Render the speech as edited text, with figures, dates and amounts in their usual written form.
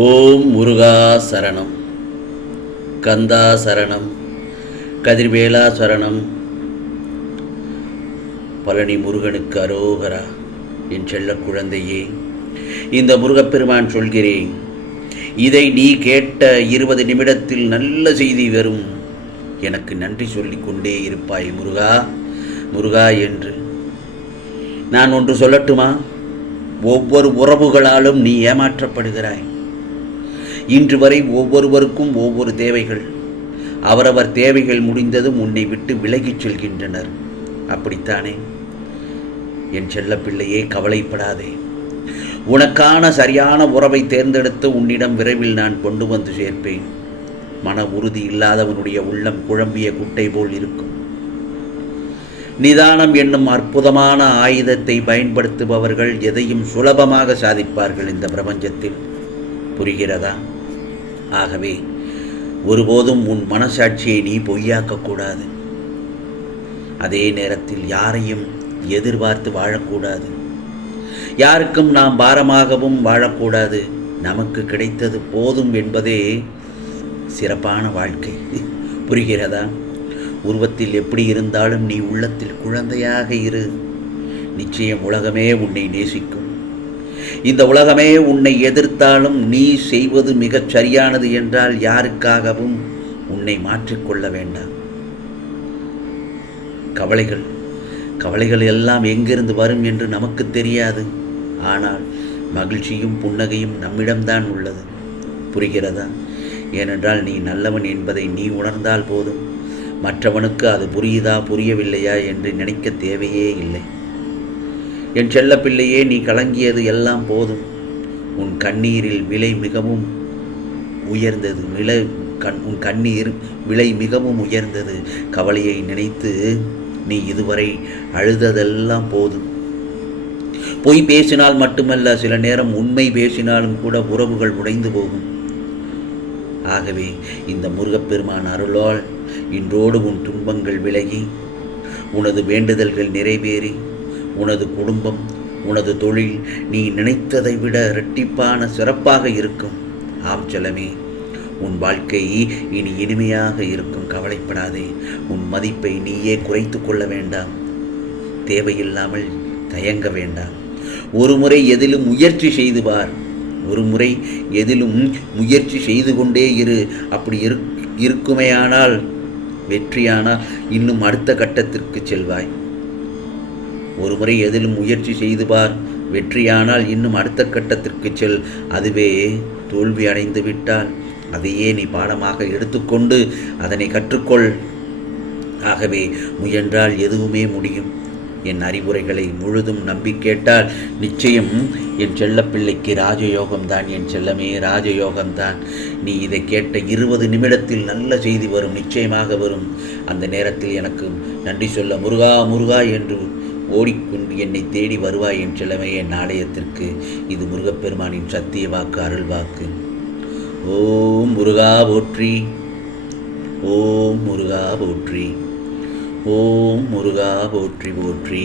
ஓம் முருகா சரணம், கந்தா சரணம், கதிர்வேலா சரணம், பழனி முருகனுக்கு அரோகரா. என் செல்ல குழந்தையே, இந்த முருகப்பெருமான் சொல்கிறேன், இதை நீ கேட்ட 20 நிமிடத்தில் நல்ல செய்தி வரும். எனக்கு நன்றி சொல்லிக் கொண்டே இருப்பாய் முருகா முருகா என்று. நான் ஒன்று சொல்லட்டுமா? ஒவ்வொரு உறவுகளாலும் நீ ஏமாற்றப்படுகிறாய். இன்று வரை ஒவ்வொருவருக்கும் ஒவ்வொரு தேவைகள். அவரவர் தேவைகள் முடிந்ததும் உன்னை விட்டு விலகிச் செல்கின்றனர். அப்படித்தானே? என் செல்ல பிள்ளையே, கவலைப்படாதே. உனக்கான சரியான உறவை தேர்ந்தெடுத்து உன்னிடம் விரைவில் நான் கொண்டு வந்து சேர்ப்பேன். மன உறுதி இல்லாதவனுடைய உள்ளம் குழம்பிய குட்டை போல் இருக்கும். நிதானம் என்னும் அற்புதமான ஆயுதத்தை பயன்படுத்துபவர்கள் எதையும் சுலபமாக சாதிப்பார்கள் இந்த பிரபஞ்சத்தில். புரிகிறதா? ஆகவே ஒருபோதும் உன் மனசாட்சியை நீ பொய்யாக்கக்கூடாது. அதே நேரத்தில் யாரையும் எதிர்பார்த்து வாழக்கூடாது. யாருக்கும் நாம் பாரமாகவும் வாழக்கூடாது. நமக்கு கிடைத்தது போதும் என்பதே சிறப்பான வாழ்க்கை. புரிகிறதா? உருவத்தில் எப்படி இருந்தாலும் நீ உள்ளத்தில் குழந்தையாக இரு. நிச்சயம் உலகமே உன்னை நேசிக்கும். இந்த உலகமே உன்னை எதிர்த்தாலும் நீ செய்வது மிகச் சரியானது என்றால் யாருக்காகவும் உன்னை மாற்றிக்கொள்ள வேண்டாம். கவலைகள் எல்லாம் எங்கிருந்து வரும் என்று நமக்கு தெரியாது. ஆனால் மகிழ்ச்சியும் புன்னகையும் நம்மிடம்தான் உள்ளது. புரிகிறதா? ஏனென்றால் நீ நல்லவன் என்பதை நீ உணர்ந்தால் போதும். மற்றவனுக்கு அது புரியுதா புரியவில்லையா என்று நினைக்க தேவையே இல்லை. என் செல்ல பிள்ளையே, நீ கலங்கியது எல்லாம் போதும். உன் கண்ணீரில் விலை மிகவும் உயர்ந்தது. உன் கண்ணீர் விலை மிகவும் உயர்ந்தது. கவலையை நினைத்து நீ இதுவரை அழுததெல்லாம் போதும். பொய் பேசினால் மட்டுமல்ல, சில நேரம் உண்மை பேசினாலும் கூட உறவுகள் உடைந்து போகும். ஆகவே இந்த முருகப்பெருமான் அருளால் இன்றோடு உன் துன்பங்கள் விலகி, உனது வேண்டுதல்கள் நிறைவேறி, உனது குடும்பம், உனது தொழில் நீ நினைத்ததை விட இரட்டிப்பான சிறப்பாக இருக்கும். ஆம் செல்லமே, உன் வாழ்க்கை இனி இனிமையாக இருக்கும். கவலைப்படாதே. உன் மதிப்பை நீயே குறைத்து கொள்ள வேண்டாம். தேவையில்லாமல் தயங்க வேண்டாம். ஒரு முறை எதிலும் முயற்சி செய்து பார். ஒரு முறை எதிலும் முயற்சி செய்து கொண்டே இரு. அப்படி இருக்குமேயானால், வெற்றியானால் இன்னும் அடுத்த கட்டத்திற்கு செல்வாய். ஒரு முறை எதிலும் முயற்சி செய்து பார். வெற்றியானால் இன்னும் அடுத்த கட்டத்திற்கு செல். அதுவே தோல்வி அடைந்து விட்டால் அதையே நீ பாடமாக எடுத்துக்கொண்டு அதனை கற்றுக்கொள். ஆகவே முயன்றால் எதுவுமே முடியும். என் அறிவுரைகளை முழுதும் நம்பி கேட்டால் நிச்சயம் என் செல்லப்பிள்ளைக்கு ராஜயோகம்தான். என் செல்லமே, ராஜயோகம்தான். நீ இதை கேட்ட 20 நிமிடத்தில் நல்ல செய்தி வரும். நிச்சயமாக வரும். அந்த நேரத்தில் எனக்கு நன்றி சொல்ல முருகா முருகா என்று ஓடிக்கொண்டு என்னை தேடி வருவாய் என் செல்லமே, என் ஆலயத்திற்கு. இது முருகப்பெருமானின் சத்திய வாக்கு, அருள் வாக்கு. ஓம் முருகா போற்றி, ஓம் முருகா போற்றி, ஓம் முருகா போற்றி போற்றி.